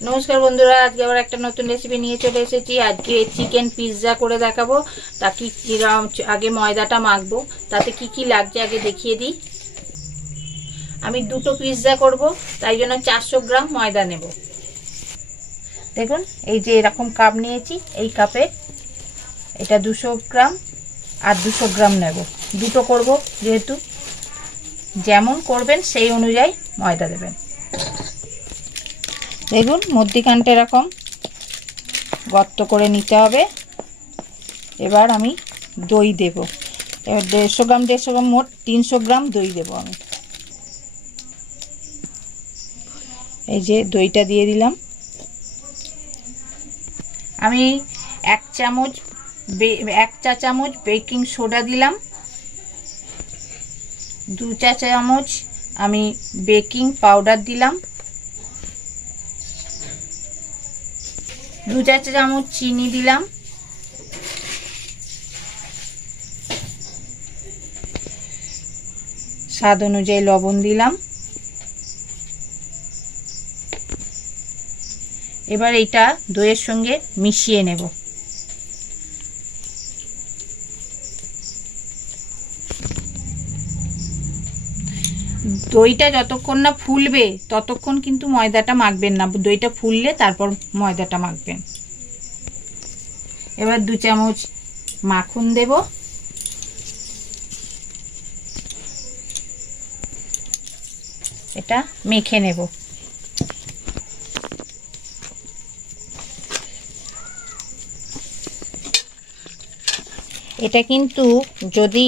নমস্কার বন্ধুরা, আজকে আবার একটা নতুন রেসিপি নিয়ে চলে এসেছি। আজকে চিকেন পিৎজা করে দেখাবো। তা কি আগে ময়দাটা মাখবো, তাতে কি কি লাগছে আগে দেখিয়ে দিই। আমি দুটো পিৎজা করব, তাই জন্য 400 গ্রাম ময়দা নেব। দেখুন, এই যে এরকম কাপ নিয়েছি, এই কাপে এটা 200 গ্রাম আর 200 গ্রাম নেব। দুটো করব যেহেতু, যেমন করবেন সেই অনুযায়ী ময়দা দেবেন। দেখুন, মধ্যিখানটা এরকম গর্ত করে নিতে হবে। এবার আমি দই দেব। এবার 150 গ্রাম মোট 300 গ্রাম দই দেব আমি। এই যে দইটা দিয়ে দিলাম। আমি 1 চা চামচ বেকিং সোডা দিলাম। 2 চা চামচ আমি বেকিং পাউডার দিলাম। 2 চা চামচ চিনি দিলাম। স্বাদ অনুযায়ী লবণ দিলাম। এবার এটা দইয়ের সঙ্গে মিশিয়ে নেব। দইটা যতক্ষণ না ফুলবে ততক্ষণ কিন্তু ময়দাটা মাখবেন না। দইটা ফুললে তারপর ময়দাটা মাখবেন। এবার 2 চামচ মাখন দেব। এটা মেখে নেব। এটা কিন্তু যদি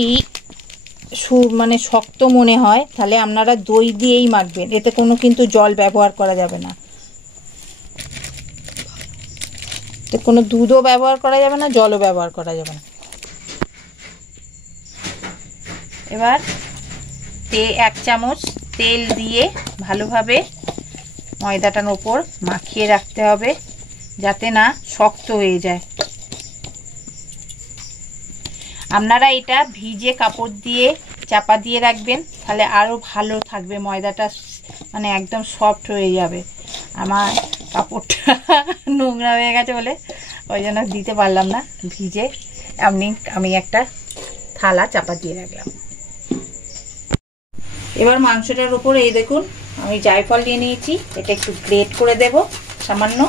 মানে শক্ত মনে হয় তাহলে আপনারা দই দিয়েই মাখবেন, এতে কোনো কিন্তু জল ব্যবহার করা যাবে না। এতে কোনো দুধও ব্যবহার করা যাবে না, জলও ব্যবহার করা যাবে না। এবার 1 চামচ তেল দিয়ে ভালোভাবে ময়দাটার ওপর মাখিয়ে রাখতে হবে, যাতে না শক্ত হয়ে যায়। আপনারা এটা ভিজে কাপড় দিয়ে চাপা দিয়ে রাখবেন, তাহলে আরও ভালো থাকবে, ময়দাটা মানে একদম সফট হয়ে যাবে। আমার কাপড়টা নোংরা হয়ে গেছে বলে ওই জন্য দিতে পারলাম না ভিজে। আমি একটা থালা চাপা দিয়ে রাখলাম। এবার মাংসটার উপর এই দেখুন, আমি জায়ফল নিয়ে নিয়েছি, এটা একটু গ্রেট করে দেব সামান্য।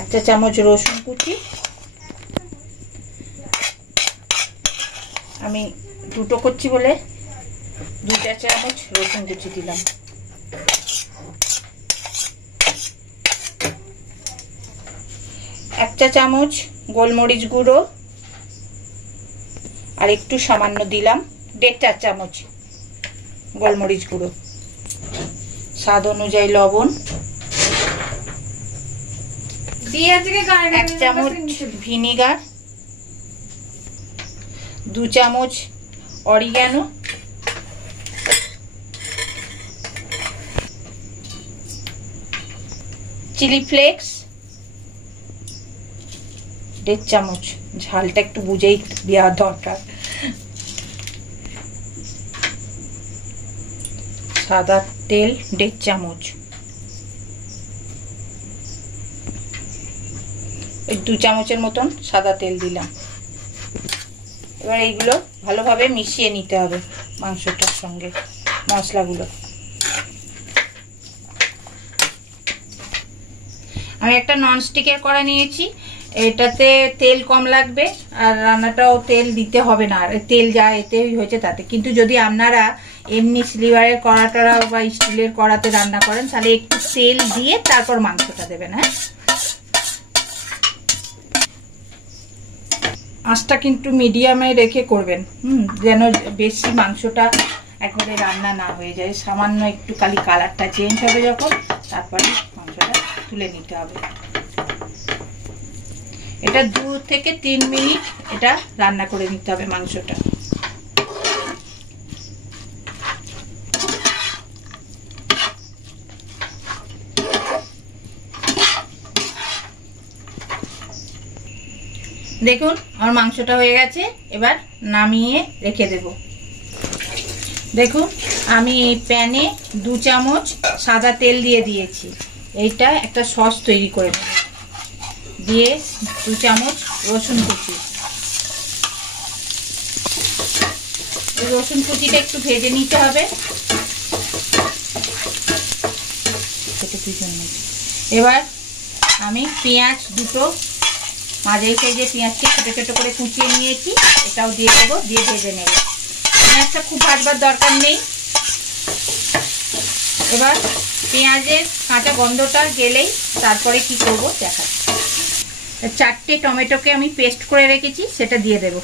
একটা চামচ রসুন কুচি, আমি দুটো করছি বলে 2 চামচ রসুন কুচি দিলাম। একটা চামচ গোলমরিচ গুঁড়ো আর একটু সামান্য দিলাম 1.5 চামচ গোলমরিচ গুঁড়ো। স্বাদ অনুযায়ী লবণ, 1 চামচ ভিনিগার, 2 চামচ অরিগ্যানো, চিলি ফ্লেক্স 1.5 চামচ, ঝালটা একটু বুঝেই দেওয়া দরকার। সাদা তেল 1.5 চামচ, 2 চামচের মতন সাদা তেল দিলাম। এবার এইগুলো ভালোভাবে মিশিয়ে নিতে হবে মাংসটার সঙ্গে মশলাগুলো। আমি একটা ননস্টিকের কড়াই নিয়েছি, এটাতে তেল কম লাগবে আর রান্নাটাও তেল দিতে হবে না, আর তেল যা এতেই হয়েছে তাতে। কিন্তু যদি আপনারা এমনি সিলভারের কড়াটা বা স্টিলের কড়াতে রান্না করেন তাহলে একটু তেল দিয়ে তারপর মাংসটা দেবেন। হ্যাঁ, আঁচটা কিন্তু মিডিয়ামে রেখে করবেন, যেন বেশি মাংসটা একবারে রান্না না হয়ে যায়। সামান্য একটু খালি কালারটা চেঞ্জ হবে যখন, তারপরে মাংসটা তুলে নিতে হবে। এটা 2 থেকে 3 মিনিট এটা রান্না করে নিতে হবে মাংসটা। দেখুন, আমার মাংসটা হয়ে গেছে। এবার নামিয়ে রেখে দেব। দেখুন আমি এই প্যানে 2 চামচ সাদা তেল দিয়ে দিয়েছি। এইটা একটা সস তৈরি করে নেব। দিয়ে 2 চামচ রসুন কুচি। রসুন কুচিটা একটু ভেজে নিতে হবে। এবার আমি পেঁয়াজ দুটো মাঝারি সাইজের পেঁয়াজকে ছোট ছোট করে কুচিয়ে নিয়েছি, এটাও দিয়ে দেবো, দিয়ে ভেজে নেব। পেঁয়াজটা খুব ভাজবার দরকার নেই। এবার পেঁয়াজের কাঁচা গন্ধটা গেলেই তারপরে কি করব দেখাচ্ছি। 4টে টমেটোকে আমি পেস্ট করে রেখেছি, সেটা দিয়ে দেব।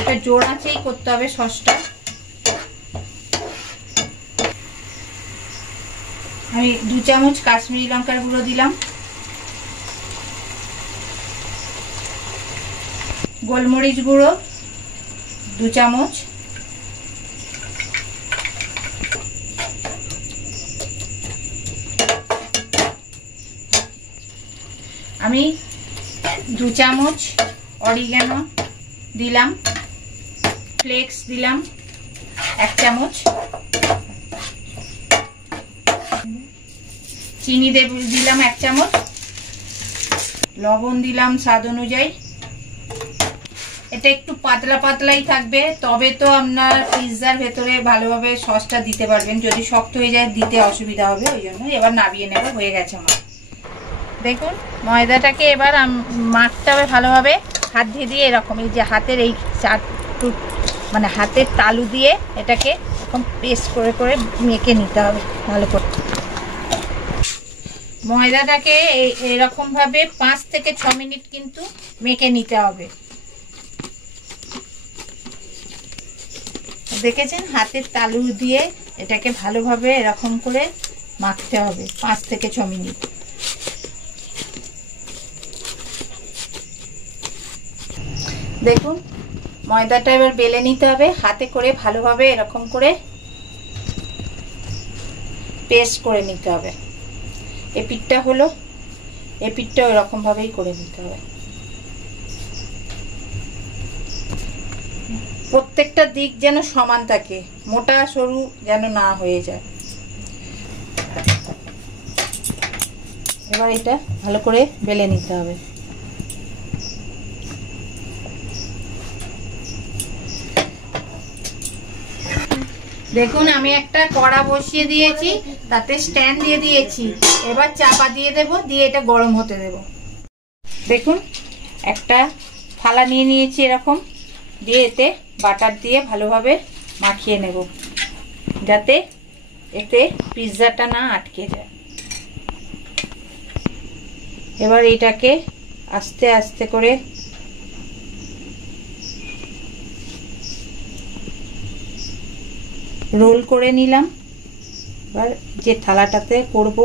এটা জোর আঁচেই করতে হবে সসটা। আমি 2 চামচ কাশ্মীরি লঙ্কার গুঁড়ো দিলাম, গোলমরিচ গুঁড়ো 2 চামচ, আমি 2 চামচ অরিগ্যানো দিলাম, ফ্লেক্স দিলাম 1 চামচ, চিনি দিলাম 1 চামচ, লবণ দিলাম স্বাদ অনুযায়ী। এটা একটু পাতলা পাতলাই থাকবে, তবে তো আপনার পিৎজার ভেতরে ভালোভাবে সসটা দিতে পারবেন। যদি শক্ত হয়ে যায় দিতে অসুবিধা হবে, ওই জন্য। এবার নামিয়ে নেব, হয়ে গেছে আমার। দেখুন ময়দাটাকে এবার মাখতে হবে ভালোভাবে, হাত দিয়ে এরকম, এই যে হাতের এই মানে হাতের তালু দিয়ে এটাকে এরকম পেস্ট করে করে মেখে নিতে হবে ভালো করে। ময়দাটাকে এরকম ভাবে 5 থেকে 6 মিনিট কিন্তু মেখে নিতে হবে। দেখেছেন, হাতের তালু দিয়ে এটাকে ভালোভাবে এরকম করে মাখতে হবে 5 থেকে 6 মিনিট। দেখুন ময়দাটা এবার বেলে নিতে হবে, হাতে করে ভালোভাবে এরকম করে পেস্ট করে নিতে হবে। এই পিঠটা হলো, এই পিঠটা এরকম ভাবেই করে নিতে হবে। প্রত্যেকটা দিক যেন সমান থাকে, মোটা সরু যেন না হয়ে যায়। এবার এটা ভালো করে বেলে নিতে হবে। দেখুন আমি একটা কড়া বসিয়ে দিয়েছি, তাতে স্ট্যান্ড দিয়ে দিয়েছি। এবার চাপা দিয়ে দেব, দিয়ে এটা গরম হতে দেব। দেখুন একটা থালা নিয়ে নিয়েছি এরকম, দিয়ে এতে বাটার দিয়ে ভালোভাবে মাখিয়ে নেব, যাতে এতে পিৎজাটা না আটকে যায়। এবার এটাকে আস্তে আস্তে করে রোল করে নিলাম। এবার যে থালাটাতে করব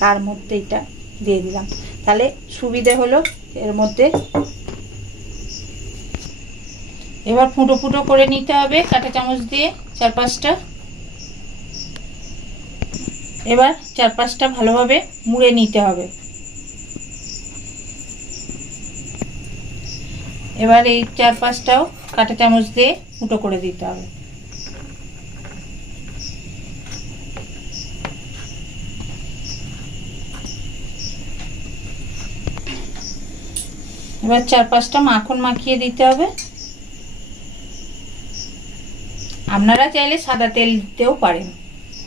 তার মধ্যে এটা দিয়ে দিলাম, তাহলে সুবিধে হলো এর মধ্যে। এবার ফুটো ফুটো করে নিতে হবে কাঁটা চামচ দিয়ে 4-5টা। এবার 4-5টা ভালোভাবে মুড়ে নিতে হবে। এবার এই 4-5টাও কাঁটা চামচ দিয়ে ফুটো করে দিতে হবে। এবার 4-5টা মাখন মাখিয়ে দিতে হবে। আপনারা চাইলে সাদা তেল দিতেও পারেন,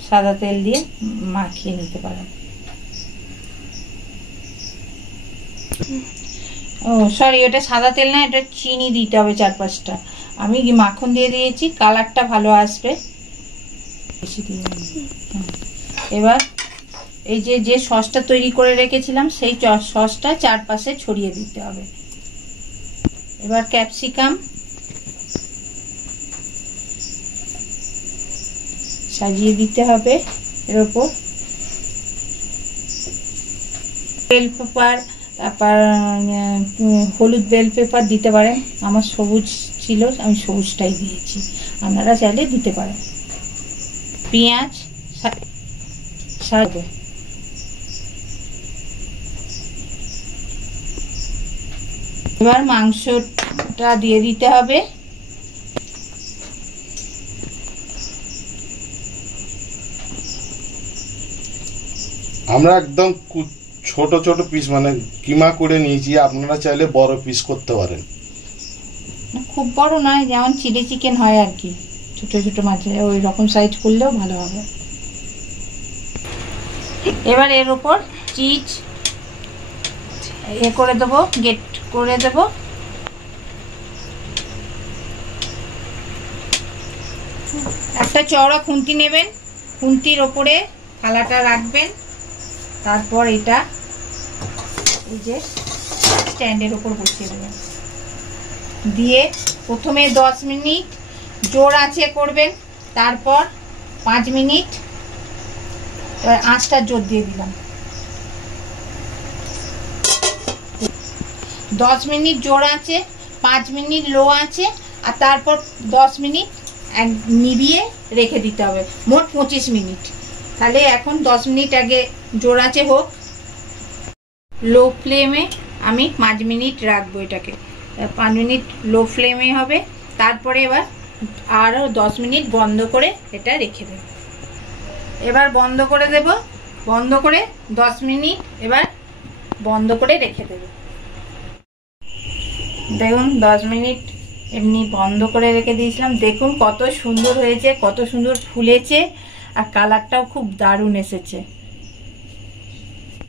সাদা তেল দিয়ে মাখিয়ে নিতে পারেন। ও সরি, ওটা সাদা তেল না, এটা চিনি দিতে হবে 4-5টা। আমি মাখন দিয়ে দিয়েছি, কালারটা ভালো আসবে। বেশি দিয়ে এবার এই যে সসটা তৈরি করে রেখেছিলাম, সেই সসটা চারপাশে ছড়িয়ে দিতে হবে। এবার ক্যাপসিকাম সাজিয়ে দিতে হবে এর উপর। বেল পেপার তারপর হলুদ বেল পেপার দিতে পারেন, আমার সবুজ ছিল আমি সবুজটাই দিয়েছি, আপনারা চাইলে দিতে পারেন। পেঁয়াজ সারবো, এবার মাংসটা দিয়ে দিতে হবে। আমরা একদম ছোট ছোট পিস মানে কিমা করে নিয়েছি, আপনারা চাইলে বড় পিস করতে পারেন, খুব বড় নয়, যেমন চিলি চিকেন হয় আর কি, ছোট ছোট মাঝে ওই রকম সাইজ করলেও ভালো হবে। এবার এর উপর চিজ করে দেবো, গেট করে দেবো। একটা চওড়া খুন্তি নেবেন, খুন্তির ওপরে থালাটা রাখবেন, তারপর এটা এই যে স্ট্যান্ডের ওপর বসিয়ে দেবেন, দিয়ে প্রথমে 10 মিনিট জোর আঁচে করবেন, তারপর 5 মিনিট আঁচটা জোর দিয়ে দিলাম। 10 মিনিট জোর আঁচে, 5 মিনিট লো আঁচে, আর তারপর 10 মিনিট নিভিয়ে রেখে দিতে হবে, মোট 25 মিনিট। তাহলে এখন 10 মিনিট আগে জোর আঁচে হোক, লো ফ্লেমে আমি 5 মিনিট রাখবো এটাকে, 5 মিনিট লো ফ্লেমে হবে। তারপরে এবার আরও 10 মিনিট বন্ধ করে এটা রেখে দেব। এবার বন্ধ করে দেব, বন্ধ করে 10 মিনিট এবার বন্ধ করে রেখে দেব। দেখুন 10 মিনিট এমনি বন্ধ করে রেখে দিয়েছিলাম, দেখুন কত সুন্দর হয়েছে, কত সুন্দর ফুলেছে, আর কালারটাও খুব দারুণ এসেছে।